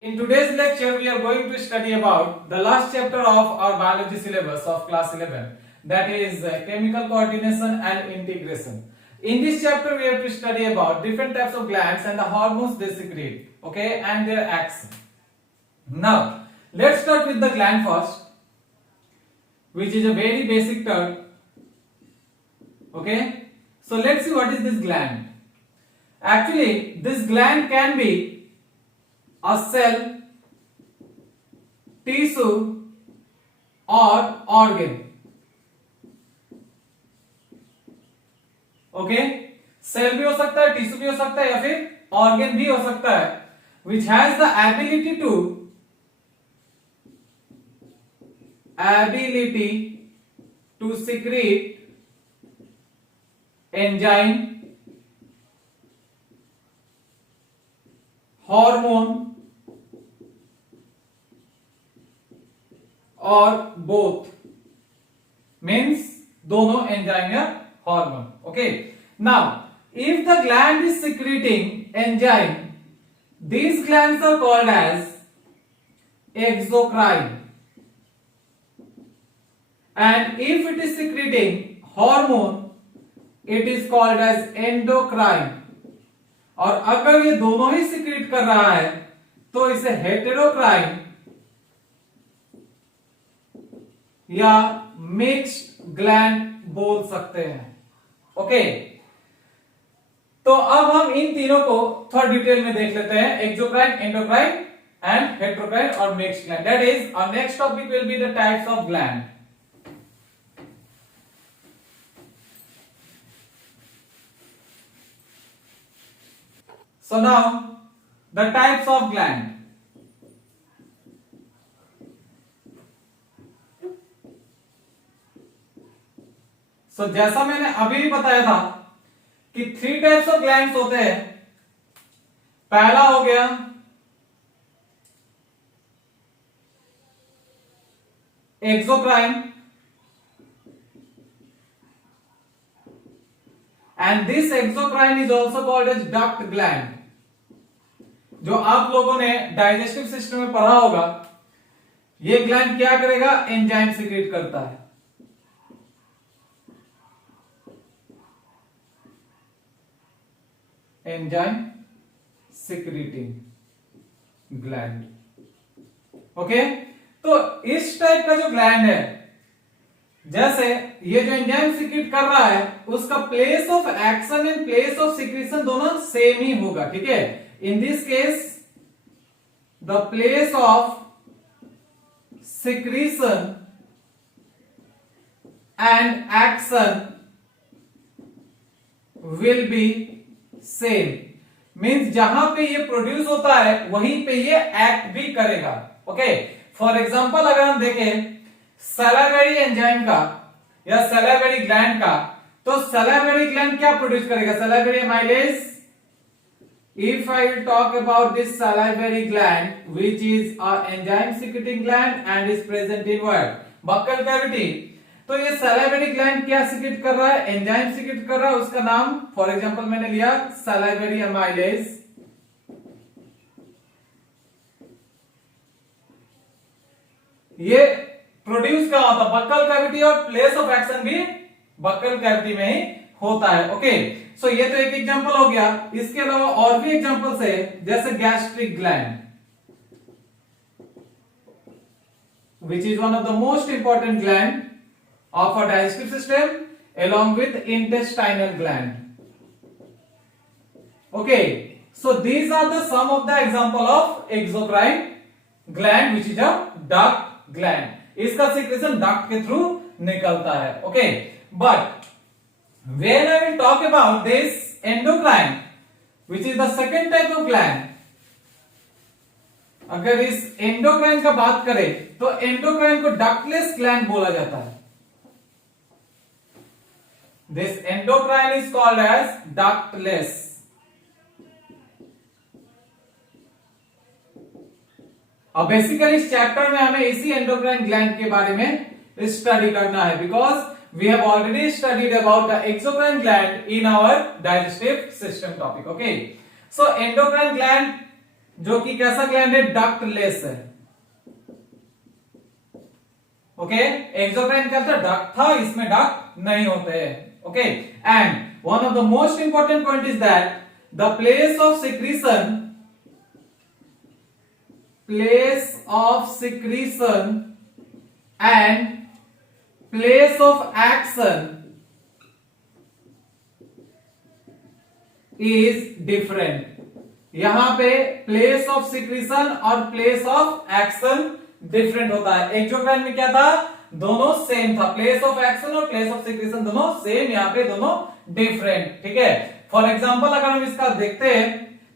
In today's lecture, we are going to study about the last chapter of our biology syllabus of class 11, that is chemical coordination and integration. In this chapter, we have to study about different types of glands and the hormones they secrete, okay, and their action. Now, let's start with the gland first, which is a very basic term, okay. So let's see what is this gland. Actually, this gland can be a cell, tissue or organ. Okay, cell भी हो सकता है, tissue भी हो सकता है या फिर ऑर्गन भी हो सकता है, which has the ability to secrete enzyme, hormone और both, means दोनों एंजाइम या hormone. Okay, now if the gland is secreting enzyme, these glands are called as exocrine, and if it is secreting hormone, it is called as endocrine. और अगर ये दोनों ही secrete कर रहा है तो इसे हेटेरोक्राइन या मिक्स्ड ग्लैंड बोल सकते हैं. ओके, तो अब हम इन तीनों को थोड़ा डिटेल में देख लेते हैं, एक्सोक्राइन, एंडोक्राइन एंड हेटेरोक्राइन और mixed gland. That is our next topic will be the types of gland. So now the types of gland. So जैसा मैंने अभी भी बताया था कि 3 टाइप्स ऑफ ग्लैंड्स होते हैं. पहला हो गया exocrine, and this exocrine is also called as duct gland. जो आप लोगों ने डाइजेस्टिव सिस्टम में पढ़ा होगा, ये ग्लैंड क्या करेगा, एंजाइम सिक्रीट करता है. Enzyme secreting gland. ओके, तो इस टाइप का जो ग्लैंड है, जैसे ये जो एंजाइम सिक्रीट कर रहा है, उसका place of action and place of secretion दोनों सेम ही होगा. ठीक है, इन this case the place of secretion and action will be same. Means जहां पे ये प्रोड्यूस होता है वहीं पे ये एक्ट भी करेगा. ओके, फॉर एग्जांपल अगर हम देखें सैलिवरी एंजाइम का या सैलिवरी ग्लैंड का, तो सैलिवरी ग्लैंड क्या प्रोड्यूस करेगा, salivary amylase. If I will talk about this salivary gland, which is a enzyme secreting gland and is present in what? Buccal cavity. तो ये salivary gland क्या secrete कर रहा है, एंजाइम secrete कर रहा है. उसका नाम फॉर एग्जांपल मैंने लिया salivary amylase. ये प्रोड्यूस कहां होता है, बक्कल कैविटी, और प्लेस ऑफ एक्शन भी बक्कल कैविटी में ही होता है. ओके, सो ये तो एक एग्जांपल हो गया. इसके अलावा और भी एग्जांपल्स है, जैसे gastric gland, which is one of the most important gland of our digestive system along with intestinal gland. Okay, so these are the some of the example of exocrine gland, which is a duct gland. इसका secretion duct के through निकलता है. Okay, but when I will talk about this endocrine, which is the second type of gland, अगर इस endocrine का बात करें तो एंडोक्राइन को डक्टलेस ग्लैंड बोला जाता है. This endocrine is called as ductless. अब बेसिकली इस चैप्टर में हमें इसी एंडोक्राइन ग्लैंड के बारे में स्टडी करना है, because we have already studied about the exocrine gland in our digestive system topic. Okay, so endocrine gland जो कि कैसा ग्लैंड है, डक्टलेस है। ओके, एक्सोक्राइन क्या था, डक्ट था, इसमें डक्ट नहीं होते हैं। Okay, and one of the most important point is that the place of secretion and place of action is different। यहां पे प्लेस ऑफ सिक्रीशन और प्लेस ऑफ एक्शन डिफरेंट होता है। एक्सोक्राइन में क्या था, दोनों सेम था, प्लेस ऑफ एक्शन और प्लेस ऑफ सिक्रीशन दोनों सेम, यहां पे दोनों डिफरेंट। ठीक है, फॉर एग्जांपल अगर हम इसका देखते हैं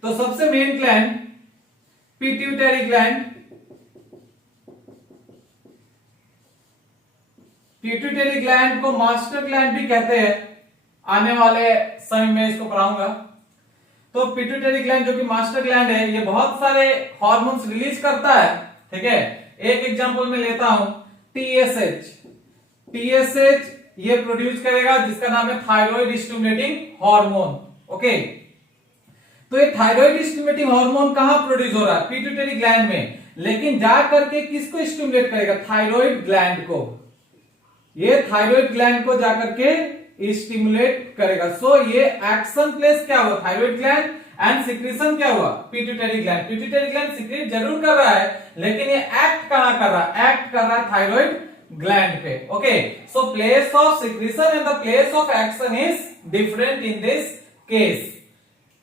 तो सबसे main gland pituitary gland, pituitary gland को मास्टर ग्लैंड भी कहते हैं, आने वाले समय में इसको पढ़ाऊंगा। तो पिट्यूटरी ग्लैंड जो कि मास्टर ग्लैंड है, ये बहुत सारे हार्मोन्स रिलीज करता है। ठीक है, एक एग्जांपल में लेता हूं, टीएसएच। टीएसएच ये प्रोड्यूस करेगा जिसका नाम है थायराइड स्टिमुलेटिंग हार्मोन। ओके, तो ये थायराइड स्टिमुलेटिंग हार्मोन कहां प्रोड्यूस हो रहा है, पिट्यूटरी ग्लैंड में, लेकिन जा करके किसको स्टिमुलेट करेगा, थायराइड ग्लैंड को। ये थायराइड ग्लैंड को जाकर के स्टिमुलेट करेगा। सो ये एक्शन प्लेस क्या हुआ, थायराइड ग्लैंड, एंड सिक्रीशन क्या हुआ, pituitary gland. Pituitary gland secrete जरूर कर रहा है, लेकिन ये एक्ट कहां कर रहा है, एक्ट कर रहा है थायराइड ग्लैंड पे। Okay, so place of secretion and the place of action is different in this case.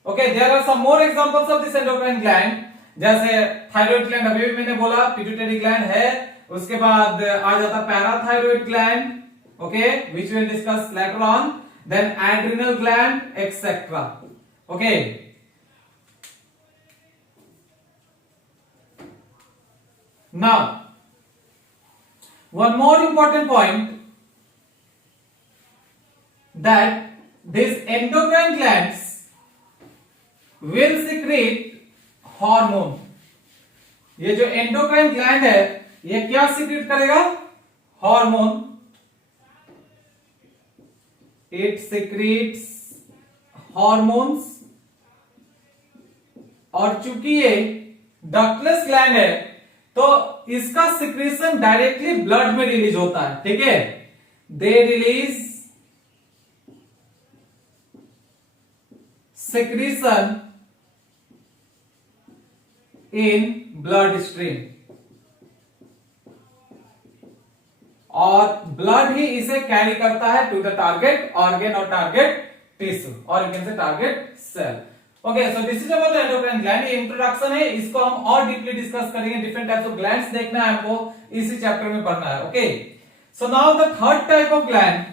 Okay, there are some more examples of this endocrine gland, जैसे थायराइड ग्लैंड अभी भी मैंने बोला, पिट्यूटरी ग्लैंड है, उसके बाद आ जाता parathyroid gland, okay, which will discuss later on, then adrenal gland etcetera. Okay, now one more important point, that these endocrine glands will secrete hormone। ये जो एंडोक्राइन ग्लैंड है ये क्या सिक्रीट करेगा, हार्मोन। इट सिक्रीट्स हार्मोन्स, और चूंकि ये ductless gland है तो इसका सिक्रीशन डायरेक्टली ब्लड में रिलीज होता है। ठीक है, they release secretion in blood stream, और ब्लड ही इसे कैरी करता है टू द टारगेट ऑर्गन और टारगेट टिश्यू, और you can say target cell. Okay, so this is about endocrine gland. ये इंट्रोडक्शन है, इसको हम और डीपली डिस्कस करेंगे। डिफरेंट टाइप्स ऑफ ग्लैंड्स देखना है हमको, इसी चैप्टर में पढ़ना है। Okay, so now the third type of gland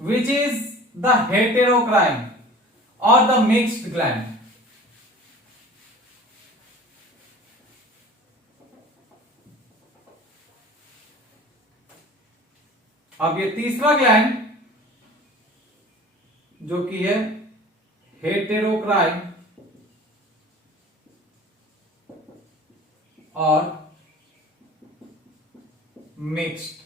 which is the heterocrine और द मिक्स्ड ग्लैंड। अब ये तीसरा ग्लैंड जो कि है हेटेरोक्राइन और मिक्स्ड।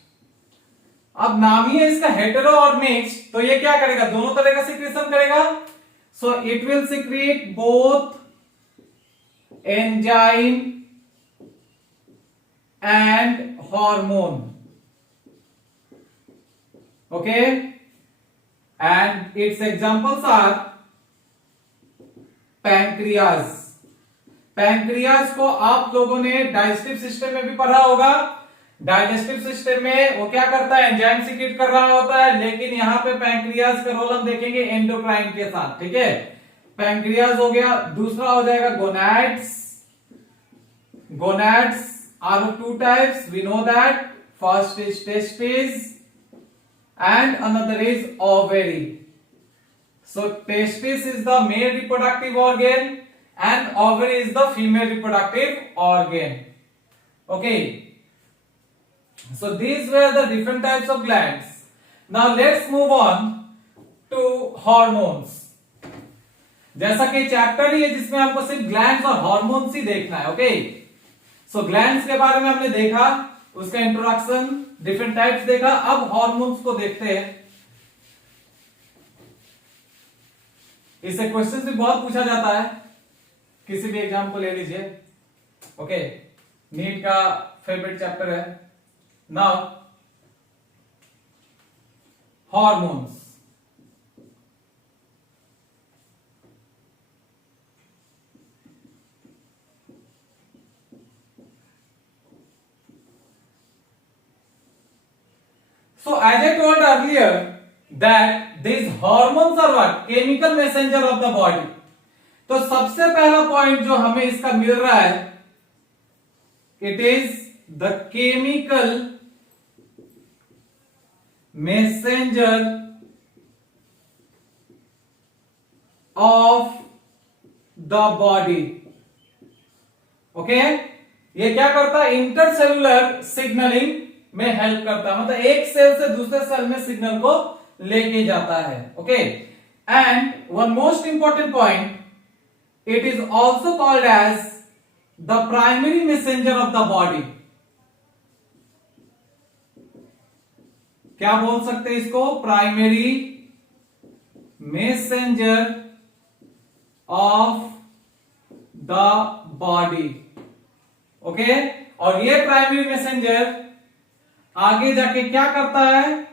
अब नाम ही है इसका हेटेरो और मिक्स्ड, तो ये क्या करेगा, दोनों तरह का सिक्रीशन करेगा। So it will secrete both enzyme and hormone. Okay, and its examples are pancreas. Pancreas को आप लोगों ने डाइजेस्टिव सिस्टम में भी पढ़ा होगा। डाइजेस्टिव सिस्टम में वो क्या करता है, एंजाइम सीक्रेट कर रहा होता है, लेकिन यहां पे पैंक्रियाज का रोल हम देखेंगे एंडोक्राइन के साथ। ठीक है, पैंक्रियाज हो गया। दूसरा हो जाएगा gonads. Gonads are of two types, we know that. First is testis and another is ovary. So testis is the male reproductive organ and ovary is the female reproductive organ. Okay, so these were the different types of glands. Now let's move on to hormones. जैसा कि chapter ही है जिसमें आपको सिर्फ glands और hormones ही देखना है। Okay, सो glands के बारे में हमने देखा, उसका इंट्रोडक्शन, डिफरेंट टाइप्स देखा। अब हार्मोन्स को देखते हैं। इससे क्वेश्चन भी बहुत पूछा जाता है। किसी भी एग्जाम को ले लीजिए, ओके, नीट का फेवरेट चैप्टर है। Now hormones, so as I told earlier that these hormones are what? Chemical messenger of the body. तो सबसे पहला पॉइंट जो हमें इसका मिल रहा है, it is the chemical messenger of the body. Okay, ये क्या करता है? इंटरसेलुलर सिग्नलिंग में हेल्प करता है, मतलब एक सेल से दूसरे सेल में सिग्नल को लेके जाता है। Okay, and one most important point, it is also called as the primary messenger of the body. क्या बोल सकते हैं इसको? Primary messenger of the body. Okay, और ये प्राइमरी मैसेंजर आगे जाके क्या करता है?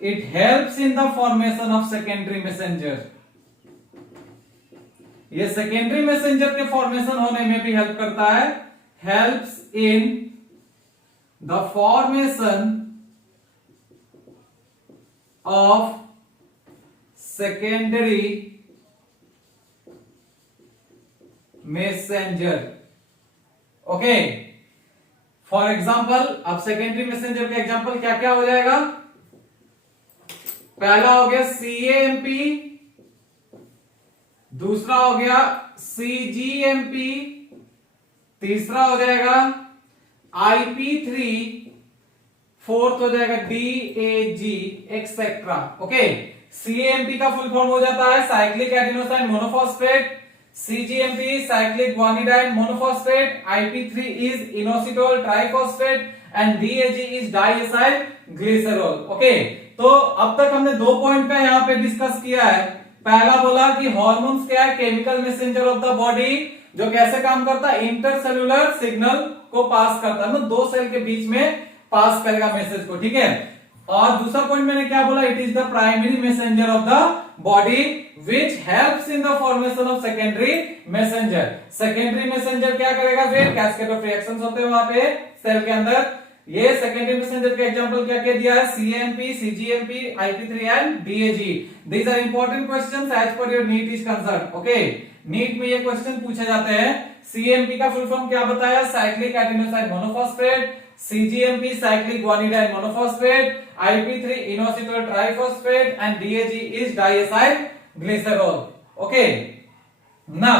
It helps in the formation of secondary messenger. ये सेकेंडरी मैसेंजर के फॉर्मेशन होने में भी हेल्प करता है, helps in the formation of secondary messenger. Okay, for example, अब सेकेंडरी मैसेंजर का एग्जाम्पल क्या क्या हो जाएगा? पहला हो गया CAMP, दूसरा हो गया CGMP, तीसरा हो जाएगा IP3, फोर्थ हो जाएगा DAG एक्सेट्रा। ओके, CAMP का फुल फॉर्म हो जाता है cyclic adenosine monophosphate, CGMP cyclic guanidine monophosphate, IP3 is inositol triphosphate and DAG is diacyl glycerol। Okay, तो अब तक हमने दो पॉइंट पे यहाँ पे डिस्कस किया है। पहला बोला कि हॉर्मोन्स क्या है? Chemical messenger of the body, जो कैसे काम करता है? इंटरसेलुलर सिग्नल को पास करता है, मतलब दो सेल के बीच में पास करेगा मैसेज को, ठीक है। और दूसरा पॉइंट मैंने क्या बोला? It is the primary messenger of the body which helps in the formation of secondary messenger। secondary messenger क्या करेगा? फिर कैस्केड ऑफ रिएक्शंस होते हैं वहां पे सेल के अंदर। ये secondary messenger के एग्जांपल क्या क्या दिया है? CAMP, CGMP, IP3 and DAG। these are important questions as per your NEET is concerned। okay, NEET में ये क्वेश्चन पूछे जाते हैं। CAMP का फुल फॉर्म क्या बताया? Cyclic adenosine monophosphate, CGMP cyclic guanidine monophosphate, IP3 inositol triphosphate and DAG is diacyl glycerol. Okay, ना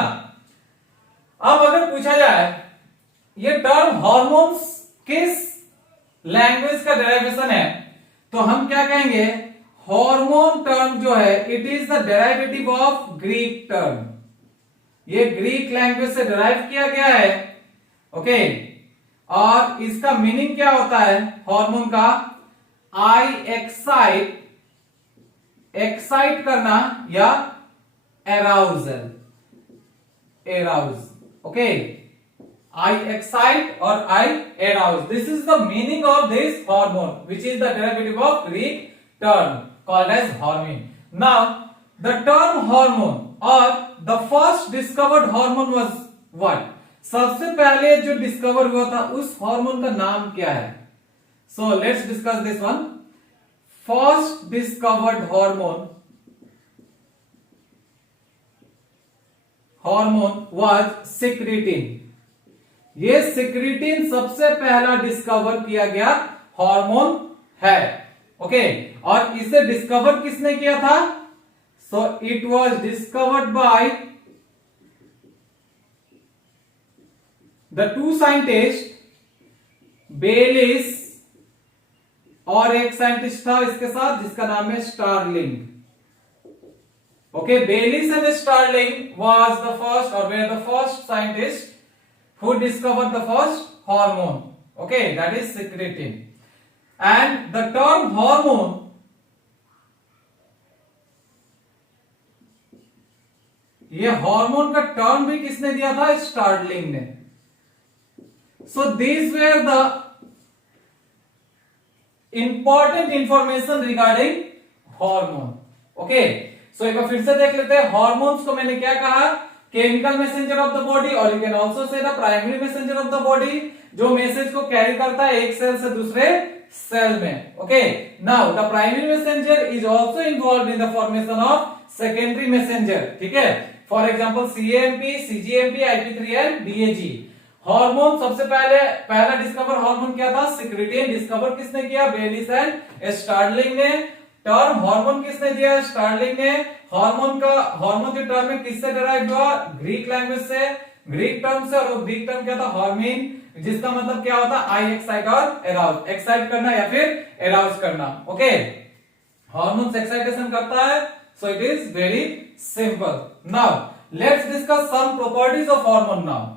अब अगर पूछा जाए ये टर्म हॉर्मोन्स किस लैंग्वेज का डेरिवेशन है, तो हम क्या कहेंगे? हार्मोन टर्म जो है it is the derivative of Greek term. ये ग्रीक लैंग्वेज से डेराइव किया गया है। ओके, और इसका मीनिंग क्या होता है हार्मोन का? आई एक्साइट, एक्साइट करना या एराउजल, एराउज। ओके, आई एक्साइट और I arouse, this is the meaning of this hormone which is the derivative of Greek term called as hormone. Now the term hormone और the first discovered hormone was what? सबसे पहले जो discover हुआ था उस hormone का नाम क्या है? So let's discuss this one. First discovered hormone was secretin. ये सिक्रीटिन सबसे पहला डिस्कवर किया गया हार्मोन है। ओके, और इसे डिस्कवर किसने किया था? So it was discovered by the two scientist, Bayliss और एक साइंटिस्ट था इसके साथ जिसका नाम है Starling. Okay, Bayliss and Starling was the first और were the first scientist who discovered the first hormone, okay, that is secretin। and the term hormone, ये हार्मोन का टर्म भी किसने दिया था? स्टार्लिंग ने। So these were the important information regarding hormone. Okay, so एक बार फिर से देख लेते हैं। हार्मोन्स को मैंने क्या कहा? Chemical messenger of the body, और you can also say the primary messenger of the body, जो मैसेज को कैरी करता है एक सेल से दूसरे सेल में। Okay, now the primary messenger is also involve in the formation of secondary messenger. ठीक है, फॉर एग्जाम्पल सीएमपी, सीजीएमपी, आईपी3 एंड डीएजी। हार्मोन सबसे पहला डिस्कवर हार्मोन क्या था? सिक्रेटिन। डिस्कवर किसने किया? बेलिस एंड स्टार्लिंग ने। टर्म हार्मोन किसने दिया? स्टार्लिंग ने। हार्मोन जो टर्म है किससे डराइव हुआ? ग्रीक लैंग्वेज से, ग्रीक टर्म से। और वो ग्रीक टर्म क्या था? हार्मिन, जिसका मतलब क्या होता है? आई एक्साइट और एराउज, एक्साइट करना या फिर एराउज करना। ओके, हार्मोन एक्साइटेशन करता है, so it is very simple. Now let's discuss some properties of hormone now.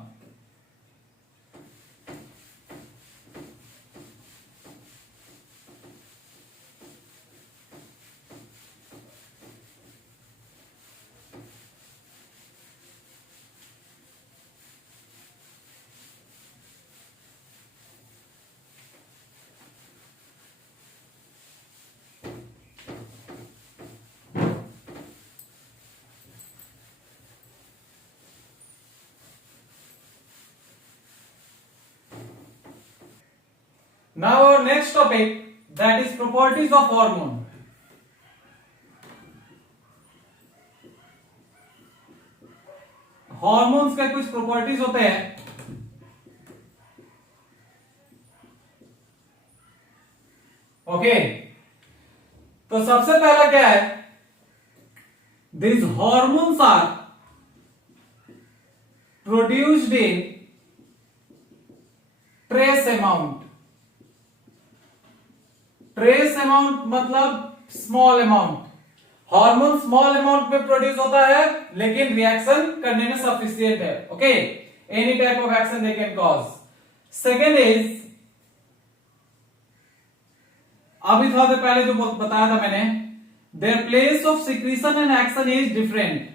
Now our next topic, that is properties of hormone. Hormones के कुछ प्रॉपर्टीज होते हैं। ओके, तो सबसे पहला क्या है? These hormones are produced in trace amount. Trace amount मतलब small amount. Hormone small amount में प्रोड्यूस होता है, लेकिन रिएक्शन करने में सफिशिएंट है। Okay, any type of action they can cause. Second is, अभी थोड़ा देर पहले जो बताया था मैंने, their place of secretion and action is different.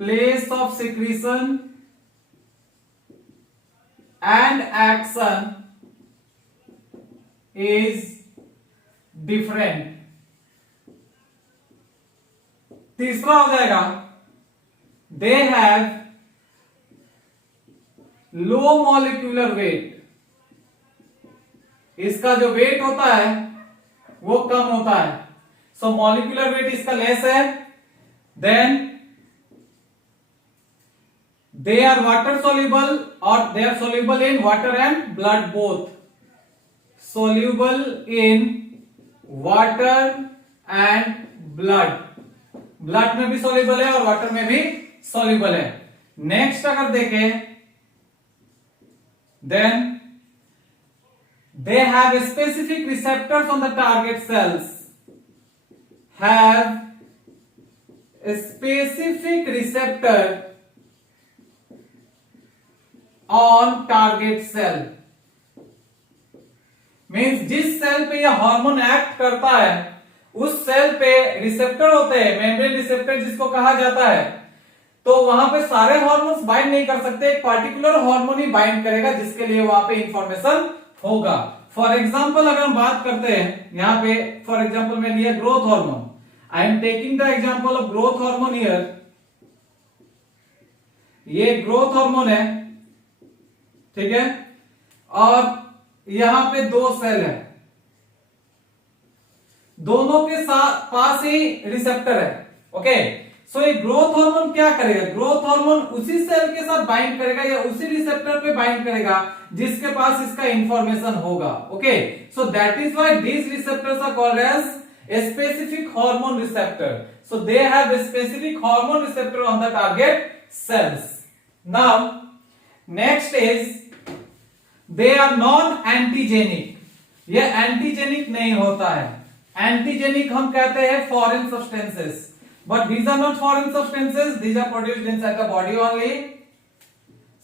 Place of secretion and action is different. तीसरा हो जाएगा, they have low molecular weight. इसका जो वेट होता है वो कम होता है, सो मॉलिक्यूलर वेट इसका लेस है। Then they are water soluble, or they are soluble in water and blood both. Soluble in water and blood. Blood में भी soluble है और वाटर में भी soluble है। नेक्स्ट अगर देखें, then they have specific receptors on the target cells. Have a specific receptor on target cell. Means जिस सेल पे यह हार्मोन एक्ट करता है उस सेल पे रिसेप्टर होते हैं, मेम्ब्रेन रिसेप्टर जिसको कहा जाता है। तो वहां पे सारे हार्मोन्स बाइंड नहीं कर सकते, एक पार्टिकुलर हार्मोन ही बाइंड करेगा, जिसके लिए वहां पे इंफॉर्मेशन होगा। फॉर एग्जाम्पल अगर हम बात करते हैं, यहां पे फॉर एग्जाम्पल मैं लिया growth hormone. I am taking the example of growth hormone here. ये ग्रोथ हार्मोन है, ठीक है, और यहां पे दो सेल है, दोनों के साथ पास ही रिसेप्टर है। ओके, सो ये ग्रोथ हार्मोन क्या करेगा? ग्रोथ हार्मोन उसी सेल के साथ बाइंड करेगा या उसी रिसेप्टर पे बाइंड करेगा जिसके पास इसका इंफॉर्मेशन होगा। Okay, so that is why these receptors are called as a specific hormone receptor. So they have a specific hormone receptor on the target cells. Now next is they are non-antigenic. ये antigenic नहीं होता है। Antigenic हम कहते हैं foreign substances, but these are not foreign substances, these are produced inside the body only.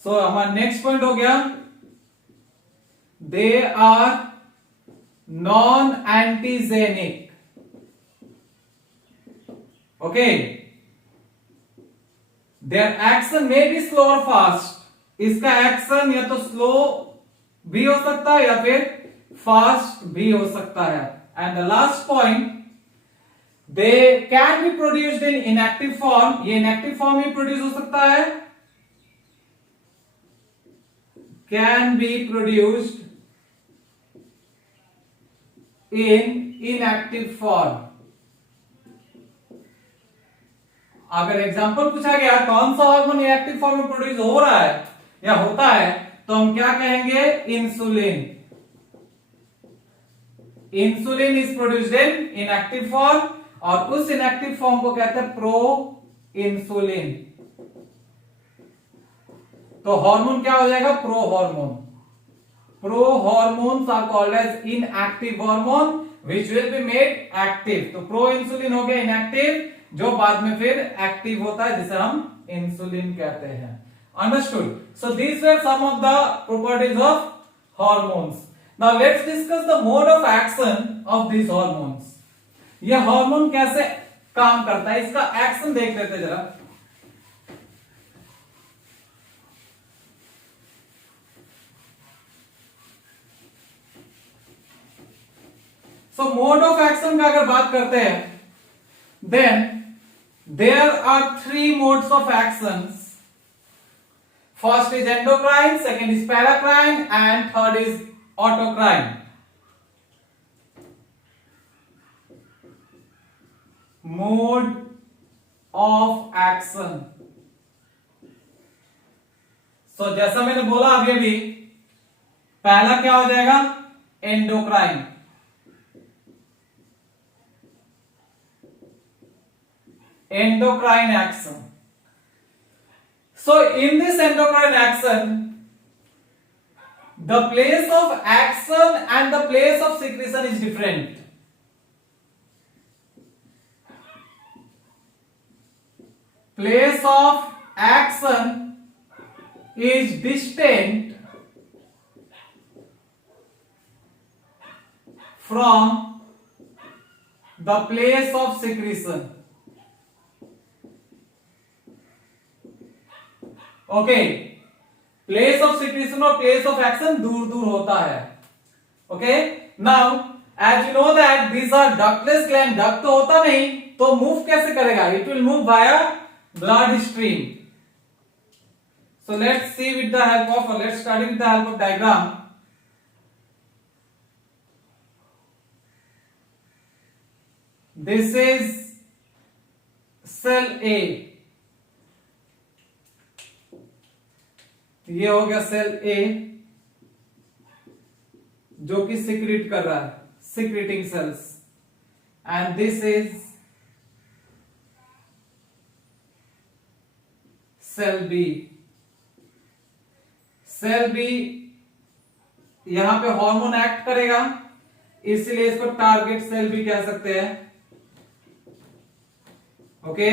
So हमारा next point हो गया, they are non-antigenic. Okay, their action may be slow और फास्ट, इसका एक्शन या तो स्लो भी हो सकता है या फिर फास्ट भी हो सकता है। And the last point, they can be produced in inactive form, ये इनएक्टिव फॉर्म ही प्रोड्यूस हो सकता है, can be produced in inactive form. अगर एग्जांपल पूछा गया कौन सा हार्मोन इनएक्टिव फॉर्म में प्रोड्यूस हो रहा है या होता है, तो हम क्या कहेंगे, insulin. Insulin is produced in inactive form, और उस इनएक्टिव फॉर्म को कहते हैं प्रो इंसुलिन। तो हार्मोन क्या हो जाएगा, pro hormone. Pro hormones are called as inactive hormone which will be made active. तो प्रो इंसुलिन हो गया इनएक्टिव, जो बाद में फिर एक्टिव होता है, जिसे हम इंसुलिन कहते हैं। Understood? So these were some of the properties of hormones. Now let's discuss the mode of action of these hormones. ये हार्मोन कैसे काम करता है, इसका एक्शन देख लेते जरा। सो मोड ऑफ एक्शन का अगर बात करते हैं, then there are three modes of actions. First is endocrine, second is paracrine, and third is autocrine. Mode of action. So जैसा मैंने बोला अभी पहला क्या हो जाएगा, endocrine. Endocrine action. So in this endocrine action, the place of action and the place of secretion is different. Place of action is distinct from the place of secretion. Okay, place of secretion और place of action दूर दूर होता है। Okay, now as you know that these are ductless gland, duct तो होता नहीं, तो move कैसे करेगा, it will move via blood stream. So let's see with the help of, let's study with the help of diagram. This is cell A, ये हो गया cell ए जो कि सिक्रीट कर रहा है, secreting cells, and this is cell B. Cell B यहां पे हार्मोन एक्ट करेगा, इसलिए इसको टारगेट सेल भी कह सकते हैं। Okay,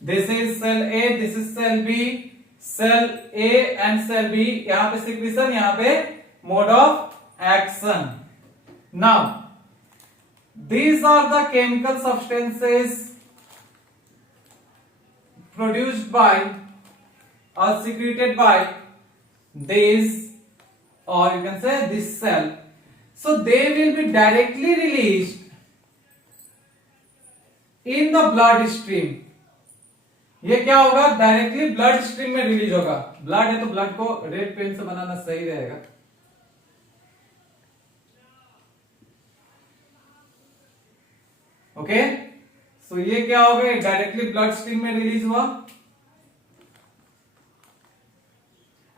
this is cell A, this is cell B. Cell A and cell B, यहां पे सिक्रीशन, यहां पे mode of action. Now these are the chemical substances produced by or secreted by this, or you can say this cell. So they will be directly released in the blood stream. ये क्या होगा, directly blood stream में release होगा। Blood है तो blood को red pen से बनाना सही रहेगा। ओके, सो ये क्या हो गया, डायरेक्टली ब्लड स्ट्रीम में रिलीज हुआ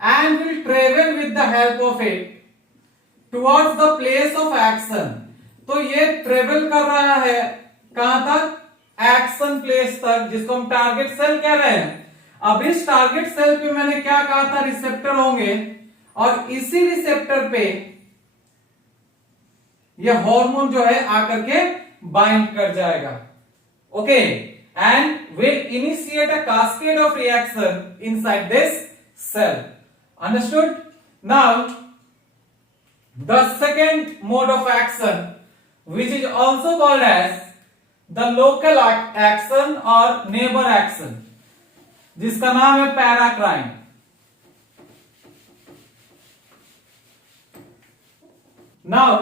and will travel with the help of it towards the place of action. तो ये ट्रेवल कर रहा है कहां तक, एक्शन प्लेस तक, जिसको हम टारगेट सेल कह रहे हैं। अब इस टारगेट सेल पे मैंने क्या कहा था, रिसेप्टर होंगे, और इसी रिसेप्टर पे ये हार्मोन जो है आकर के बाइंड कर जाएगा। Okay, and will initiate a cascade of reaction inside this cell. Understood? Now the second mode of action, which is also called as the local action or neighbor action. जिसका नाम है paracrine. Now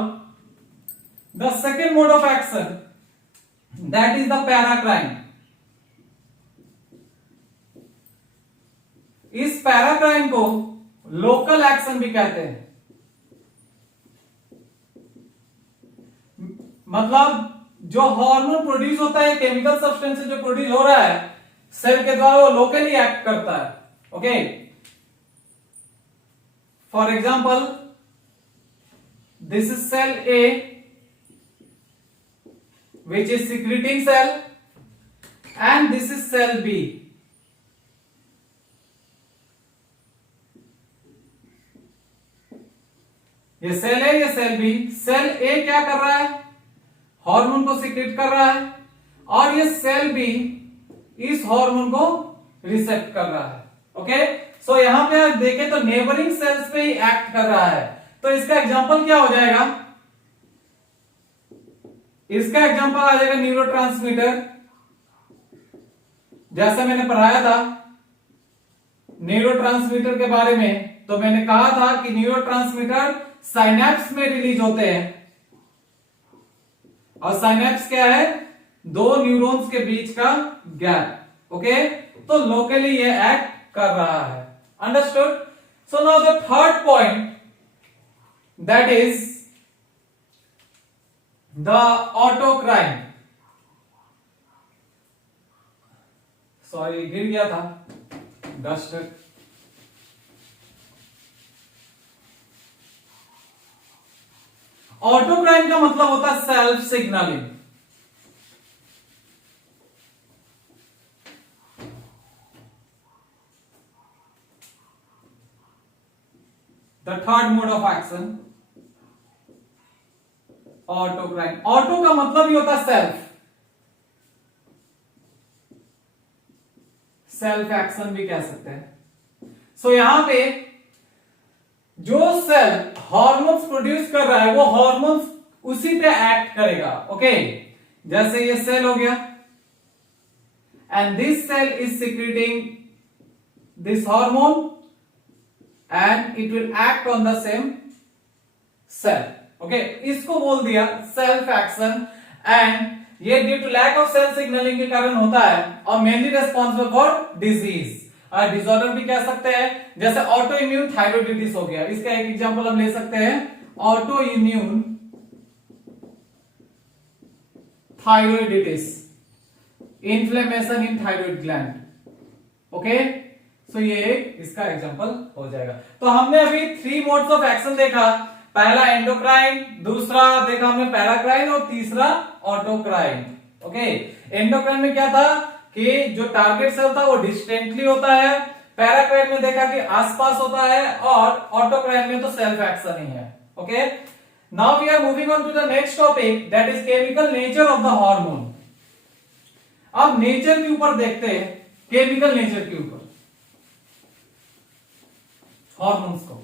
the second mode of action, that is the paracrine. इस paracrine को local action भी कहते हैं। मतलब जो हार्मोन प्रोड्यूस होता है, केमिकल सब्सटेंस जो प्रोड्यूस हो रहा है सेल के द्वारा, वो लोकली एक्ट करता है। Okay, for example this is cell A which is secreting cell and this is cell B. ये सेल है, ये सेल बी। सेल ए क्या कर रहा है, हार्मोन को सीक्रेट कर रहा है, और ये सेल बी इस हार्मोन को रिसेप्ट कर रहा है। ओके, सो यहां पे आप देखें तो नेबरिंग सेल्स पे ही एक्ट कर रहा है। तो इसका एग्जांपल क्या हो जाएगा, इसका एग्जांपल आ जाएगा न्यूरोट्रांसमीटर। जैसा मैंने पढ़ाया था न्यूरोट्रांसमीटर के बारे में, तो मैंने कहा था कि न्यूरोट्रांसमीटर साइनेप्स में रिलीज होते हैं। और साइनेप्स क्या है, दो न्यूरॉन्स के बीच का गैप। ओके, तो लोकली ये एक्ट कर रहा है। Understood? So now the third point, that is the autocrine. Sorry, गिर गया था डस्ट। ऑटोक्राइन का मतलब होता है self signalling. The third mode of action, autocrine. Auto का मतलब ही होता है सेल्फ, सेल्फ एक्शन भी कह सकते हैं। सो यहां पे जो सेल हार्मोन्स प्रोड्यूस कर रहा है, वो हार्मोन्स उसी पे एक्ट करेगा। ओके, जैसे ये सेल हो गया and this cell is secreting this hormone and it will act on the same cell. Okay, इसको बोल दिया सेल्फ एक्शन। एंड ये due to lack of cell signalling के कारण होता है और मेनली रेस्पॉन्सिबल फॉर डिजीज और डिसऑर्डर भी कह सकते हैं। जैसे ऑटो इम्यून थायरोइडिटिस हो गया, इसका एक एग्जांपल हम ले सकते हैं, auto immune thyroiditis, inflammation in thyroid gland. Okay, so ये इसका एग्जांपल हो जाएगा। तो हमने अभी 3 मोड्स ऑफ एक्शन देखा। पहला एंडोक्राइन, दूसरा देखा हमने पैराक्राइन, और तीसरा ऑटोक्राइन। ओके, एंडोक्राइन में क्या था कि जो टारगेट सेल था वो डिस्टेंटली होता है, पैराक्राइन में देखा कि आसपास होता है, और ऑटोक्राइन में तो सेल्फ एक्शन ही है। Okay, now we are moving on to the next topic, that is chemical nature of the hormone. अब नेचर के ऊपर देखते हैं, केमिकल नेचर के ऊपर हार्मोन्स को।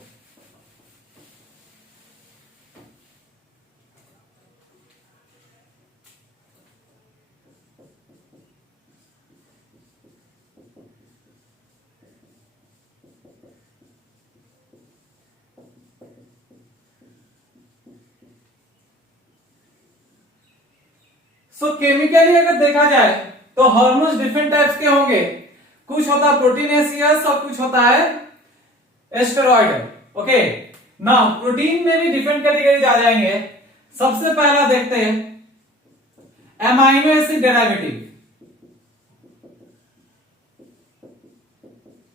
सो केमिकली अगर देखा जाए तो हार्मोन्स डिफरेंट टाइप्स के होंगे। कुछ होता है प्रोटीनेसियस और कुछ होता है स्टेरॉइडल। ओके, नाउ प्रोटीन में भी डिफरेंट कैटेगरीज आ जाएंगे। सबसे पहला देखते हैं अमाइनो एसिड डेरिवेटिव।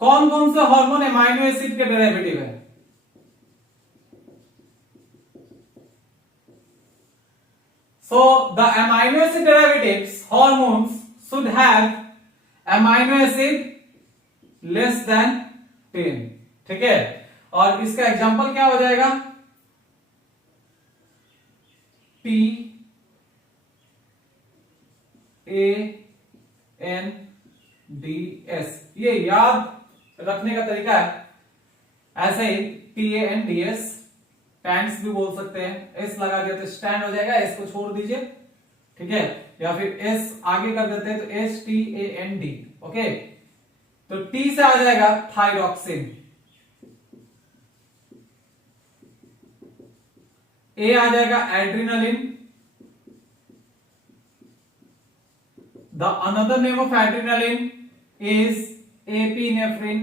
कौन कौन से हार्मोन अमाइनो एसिड के डेरिवेटिव है? So the amino acid derivatives hormones should have amino acid less than 10। ठीक है, और इसका एग्जांपल क्या हो जाएगा? P A N D S, ये याद रखने का तरीका है। ऐसे ही PANDS, पैंट्स भी बोल सकते हैं। एस लगा दिया तो स्टैंड हो जाएगा, एस को छोड़ दीजिए। ठीक है, या फिर एस आगे कर देते हैं तो STAND। ओके, तो टी से आ जाएगा थायरॉक्सिन, ए आ जाएगा adrenaline, the another name of adrenaline is epinephrine,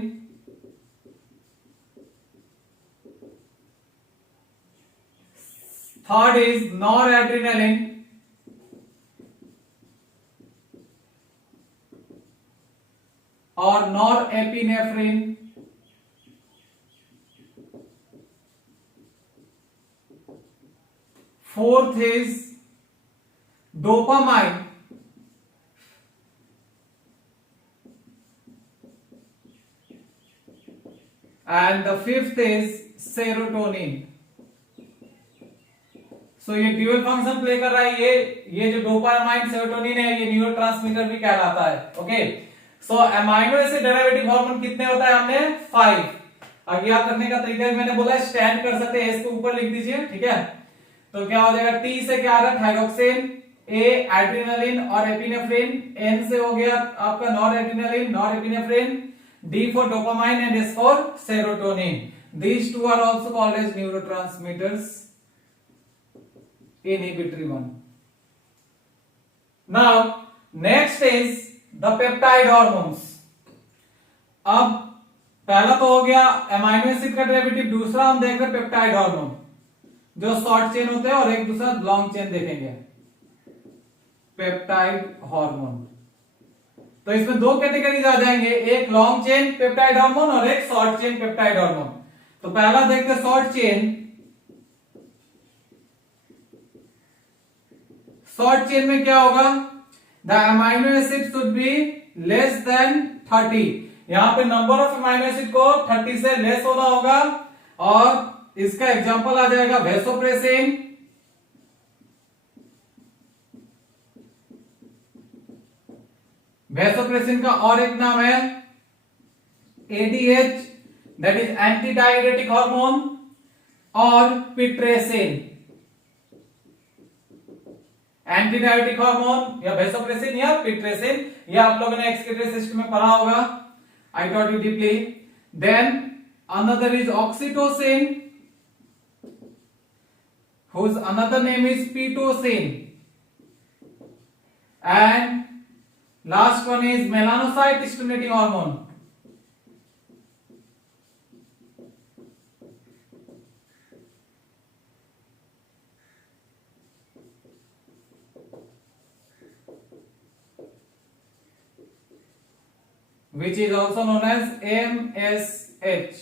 third is noradrenaline, और norepinephrine, fourth is dopamine, and the fifth is serotonin. सो ये ड्यूअल फंक्शन प्ले कर रहा है। ये जो डोपामाइन सेरोटोनिन है ये न्यूरोट्रांसमीटर भी कहलाता है। ओके, सो अमाइनो एसिड डेरिवेटिव हार्मोन कितने होता है हमने 5। अब याद रखने का तरीका मैंने बोला स्टैंड कर सकते हैं, इसको ऊपर लिख दीजिए, ठीक है। तो क्या हो जाएगा, टी से क्या आ रहा है थायरॉक्सिन, ए एड्रिनलिन और एपिनेफ्रिन, एन से हो गया आपका नॉरएड्रिनलिन norepinephrine, D for dopamine and S for serotonin. These two are also called as neurotransmitters. Inhibitory one. Now, next is the peptide hormones. अब पहला तो हो गया अमाइनो एसिड का डेरिवेटिव, दूसरा हम देख रहे हैं पेप्टाइड हार्मोन जो शॉर्ट चेन होते हैं और एक दूसरा लॉन्ग चेन देखेंगे। पेप्टाइड हार्मोन, तो इसमें दो कैटेगरीज आ जाएंगे, एक लॉन्ग चेन पेप्टाइड हार्मोन और एक शॉर्ट चेन पेप्टाइड हार्मोन। तो पहला देखते हैं शॉर्ट चेन। शॉर्ट चेन में क्या होगा, the amino acid should be less than 30। यहां पे नंबर ऑफ अमाइनो एसिड को 30 से लेस होना होगा, और इसका एग्जांपल आ जाएगा वेसोप्रेसिन, वेसोप्रेसिन का और एक नाम है ADH, that is anti diuretic hormone, और पिट्रेसिन, एंटी डायरेटिक हार्मोन या वेसोप्रेसिन या पिट्रेसिन, ये आप लोगों ने एक्सक्रीटरी सिस्टम में पढ़ा होगा, I taught you deeply. Then another is oxytocin, whose another name is pitocin, and last one is melanocyte stimulating hormone. Which is also known as MSH.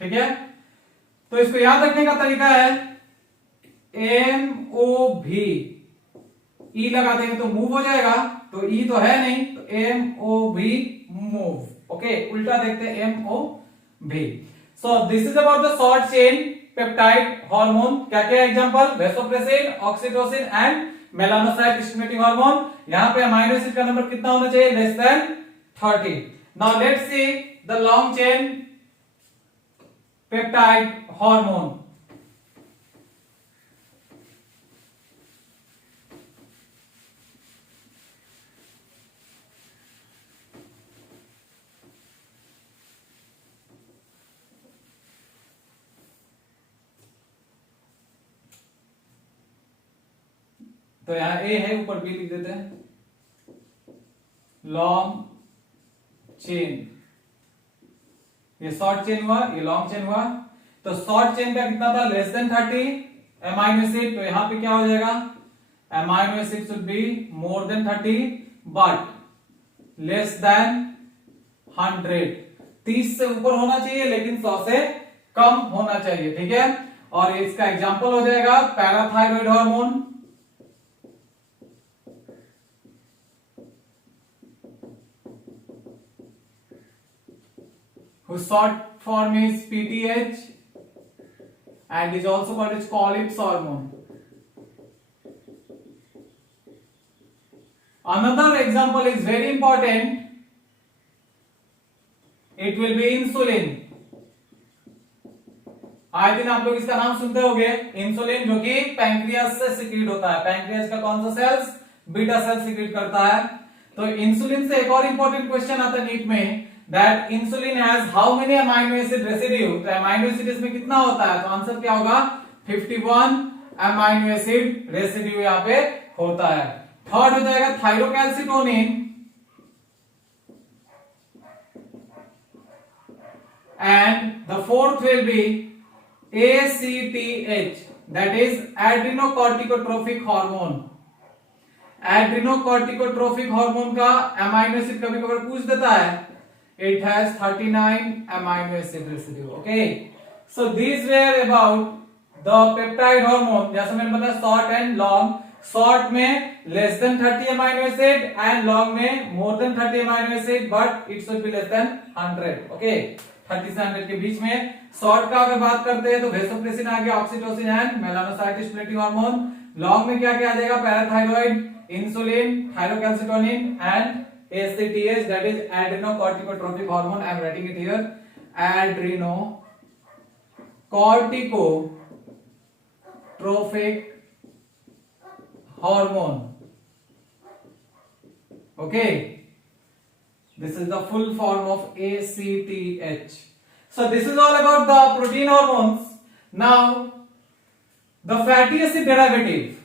ठीक है, तो इसको याद रखने का तरीका है MOV, ई लगा देंगे तो मूव हो जाएगा, तो ई तो है नहीं, तो MOV मूव। ओके, उल्टा देखते हैं MOV। So this is about the short chain peptide hormone. क्या क्या example, vasopressin, oxytocin and melanocyte stimulating hormone. यहां पे अमाइनो एसिड का नंबर कितना होना चाहिए, less than 30। Now let's see the long chain peptide hormone. तो यहां ए है, ऊपर बी लिख देते हैं। लॉन्ग चेन, ये शॉर्ट चेन हुआ, ये लॉन्ग चेन हुआ। तो शॉर्ट चेन का कितना था, लेस देन 30 अमाइनो एसिड, तो यहां पे क्या हो जाएगा, amino acid should be more than 30 but less than 100। 30 से ऊपर होना चाहिए लेकिन 100 से कम होना चाहिए, ठीक है। और इसका एग्जांपल हो जाएगा parathyroid hormone, whose short form is PTH and is also called as Collips hormone. Another example is very important. It will be insulin. आए दिन आप लोग इसका नाम सुनते होंगे, इंसुलिन, जो कि पैंक्रियास से सिक्रीट होता है। पैंक्रियास का कौन सा सेल्स, बीटा सेल सिक्रीट करता है। तो इंसुलिन से एक और इंपॉर्टेंट क्वेश्चन आता है नीट में, that insulin has how many amino acid residue, तो amino acid इसमें कितना होता है, तो आंसर क्या होगा 51 amino acid residue यहाँ पे होता है। थर्ड हो जाएगा thyrocalcitonin, and the fourth will be ACTH, that is adrenocorticotropic hormone। Adrenocorticotrophic hormone का अमाइनो एसिड कभी कभार पूछ देता है, it has 39 amino acid residue. Okay, so this were about the peptide hormone. जैसे मैंने बताया शॉर्ट एंड लॉन्ग, शॉर्ट में less than 30 amino acid and long में more than 30 amino acid, but it should be less than 100। ओके, 30 से 100 के बीच में। Short का अगर बात करते हैं तो वेसोप्रेसिन आ गया, oxytocin and melanocyte stimulating hormone. Long में क्या क्या आ जाएगा, parathyroid, insulin, thyrocalcitonin and ACTH, that is adrenocorticotropic hormone. I am writing it here, adrenocorticotropic hormone। Okay, this is the full form of ACTH. So this is all about the protein hormones. Now the fatty acid derivative,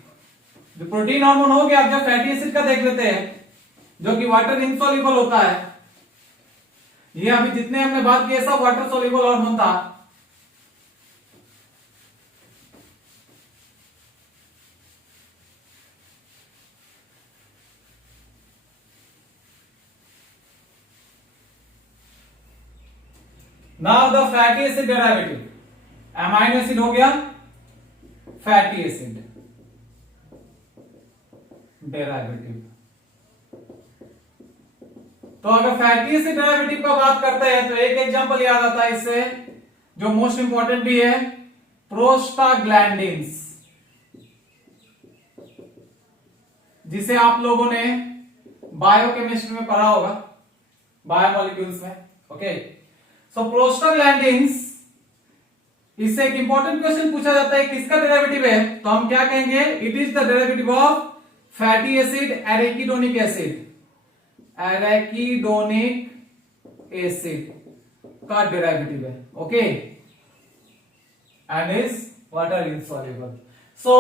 जो protein hormone हो गया, अब जब fatty acid का देख लेते हैं जो कि वाटर इनसॉल्युबल होता है। ये अभी जितने हमने बात किए सब वाटर सोल्युबल हार्मोन था। Now the fatty acid derivative, amino acid हो गया, फैटी एसिड डेरिवेटिव। तो अगर फैटी एसिड डेरिवेटिव का बात करते हैं तो एक एग्जांपल याद आता है इससे, जो मोस्ट इंपॉर्टेंट भी है, प्रोस्टाग्लैंडिन्स, जिसे आप लोगों ने बायोकेमिस्ट्री में पढ़ा होगा, बायोमोलिक्यूल्स में। ओके, सो प्रोस्टाग्लैंडिन्स, इससे एक इंपॉर्टेंट क्वेश्चन पूछा जाता है किसका डेरिवेटिव है, तो हम क्या कहेंगे, it is the derivative of fatty acid arachidonic acid, arachidonic acid का डेरिवेटिव है। Okay, and is water insoluble. So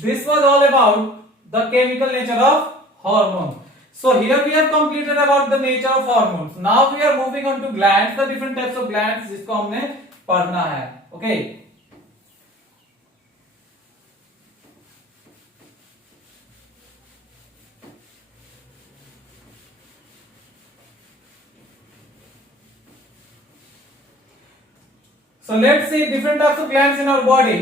this was all about the chemical nature of hormone. So here we have completed about the nature of hormones. Now we are moving on to glands, the different types of glands जिसको हमने पढ़ना है। Okay, so let's see different types of glands in our body.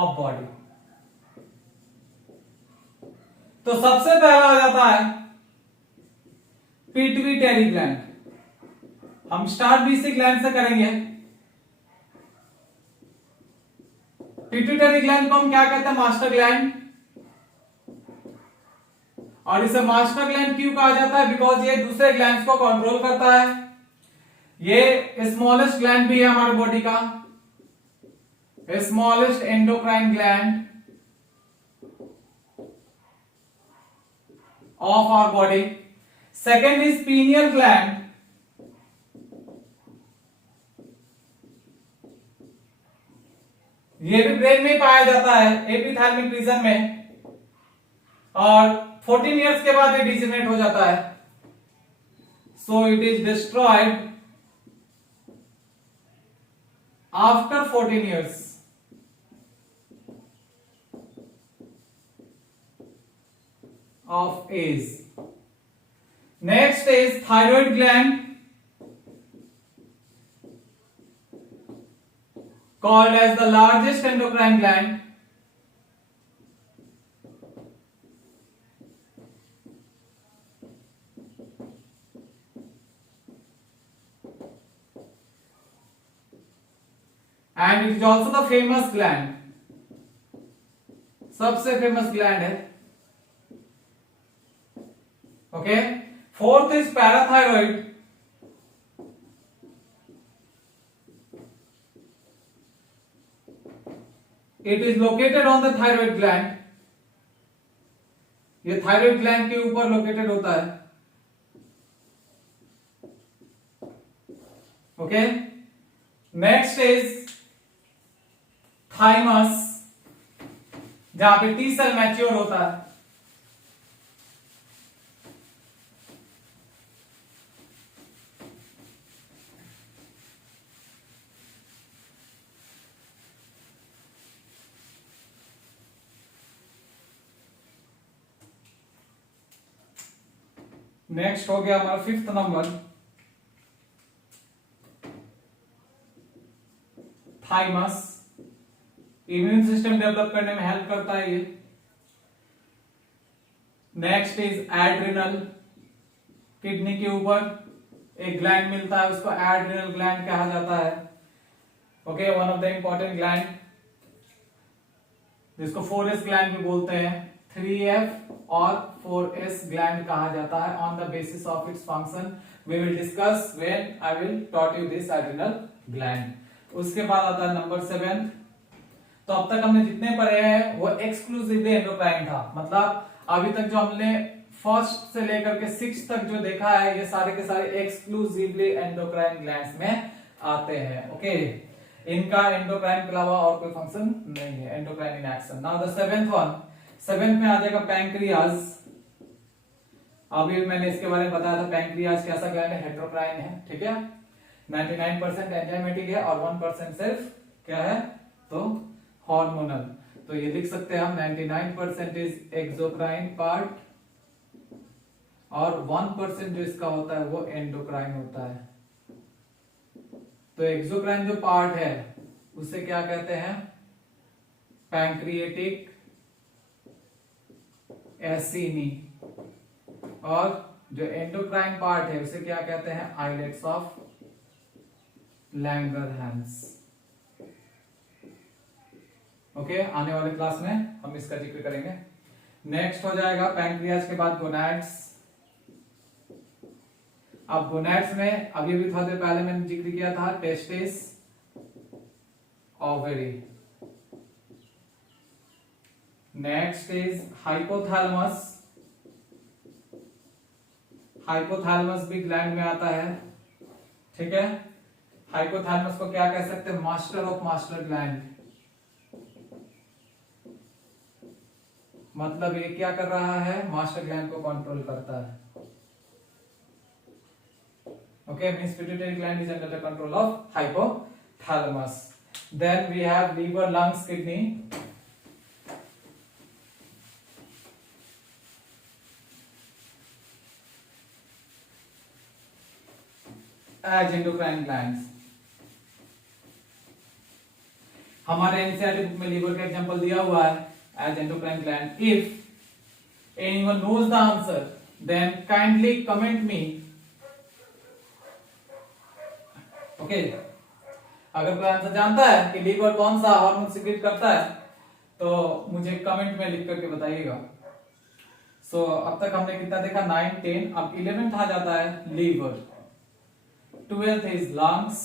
Of body. तो सबसे पहला आ जाता है pituitary gland. हम स्टार्ट भी इसी ग्लैंड से करेंगे। पिट्यूटरी ग्लैंड को हम क्या कहते हैं, मास्टर ग्लैंड। और इसे मास्टर ग्लैंड क्यों कहा जाता है, बिकॉज ये दूसरे ग्लैंड्स को कंट्रोल करता है। ये स्मॉलेस्ट ग्लैंड भी है हमारे बॉडी का, smallest endocrine gland of our body. Second is pineal gland. ये भी ब्रेन में पाया जाता है, एपिथैलेमिक रीजन में, और 14 इयर्स के बाद ये डिजेनरेट हो जाता है। So it is destroyed after 14 years. of age. Next is thyroid gland, called as the largest endocrine gland. And it is also the famous gland, सबसे फेमस ग्लैंड है। Okay, fourth is parathyroid, it is located on the thyroid gland, ये thyroid gland के ऊपर located होता है। Okay, next is thymus, जहां पे T cell mature होता है। नेक्स्ट हो गया हमारा 5th number, thymus, immune system develop करने में हेल्प करता है ये। नेक्स्ट इज एड्रिनल, किडनी के ऊपर एक ग्लैंड मिलता है, उसको एड्रिनल ग्लैंड कहा जाता है। Okay, one of the important gland, जिसको 4S ग्लैंड भी बोलते हैं, 3F और 4S ग्लैंड कहा जाता है on the basis of its function. We will discuss when I will taught you this adrenal gland. उसके बाद आता है नंबर 7। तो अब तक हमने जितने पढ़े हैं वो एक्सक्लूसिवली एंडोक्राइन था, मतलब अभी तक जो हमने फर्स्ट से लेकर के 6 तक जो देखा है ये सारे के सारे एक्सक्लूसिवली एंडोक्राइन ग्लैंड्स में आते हैं। ओके, इनका एंडोक्राइन के अलावा और कोई फंक्शन नहीं है, endocrine in action. Now the 7th one, 7th में आ जाएगा पैंक्रियाज। अभी मैंने इसके बारे में बताया था, पैंक्रियाज कैसा ग्लैंड है, हेटेरोक्राइन है, ठीक है। 99% एंजाइमेटिक है और 1% सिर्फ क्या है, तो हार्मोनल। तो ये लिख सकते हैं हम 99% इज एक्सोक्राइन पार्ट और 1% जो इसका होता है वो एंडोक्राइन होता है। तो एक्सोक्राइन जो पार्ट है उसे क्या कहते हैं, पैंक्रिएटिक एसिनी, और जो एंडोक्राइन पार्ट है उसे क्या कहते हैं, आइलेट्स ऑफ लैंगरहैंस। ओके, आने वाले क्लास में हम इसका जिक्र करेंगे। नेक्स्ट हो जाएगा पैंक्रियाज के बाद गोनैड्स। अब गोनैड्स में अभी भी थोड़ी देर पहले मैंने जिक्र किया था, testis, ovary. Next is hypothalamus. Hypothalamus भी ग्लैंड में आता है, ठीक है। हाइपोथैलेमस को क्या कह सकते हैं, मास्टर ऑफ मास्टर ग्लैंड। मतलब ये क्या कर रहा है, मास्टर ग्लैंड को कंट्रोल करता है। Okay, means pituitary gland is under the control of hypothalamus. Then we have liver, lungs, kidney. As endocrine glands. हमारे एनसीईआरटी बुक में लीवर का एग्जांपल दिया हुआ है as endocrine gland. If anyone knows the answer then kindly comment me. Okay, अगर कोई answer जानता है कि लीवर कौन सा हार्मोन सीक्रेट करता है तो मुझे कमेंट में लिख करके बताइएगा। सो अब तक हमने कितना देखा, 9, 10, अब 11th आ जाता है liver, 12th is lungs,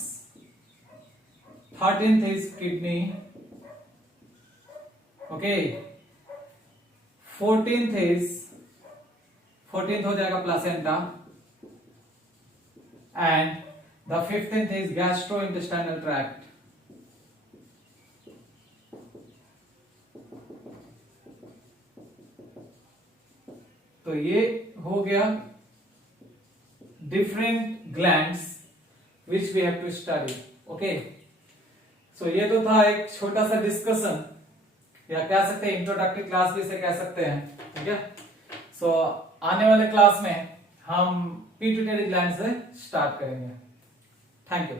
13th is kidney, okay, 14th हो जाएगा placenta, and the 15th is gastrointestinal tract. तो ये हो गया different glands which we have to study. Okay, so ये तो था एक छोटा सा डिस्कशन, या कह सकते हैं इंट्रोडक्टरी क्लास भी इसे कह सकते हैं, ठीक है। सो आने वाले क्लास में हम पिट्यूटरी ग्लैंड से स्टार्ट करेंगे। Thank you.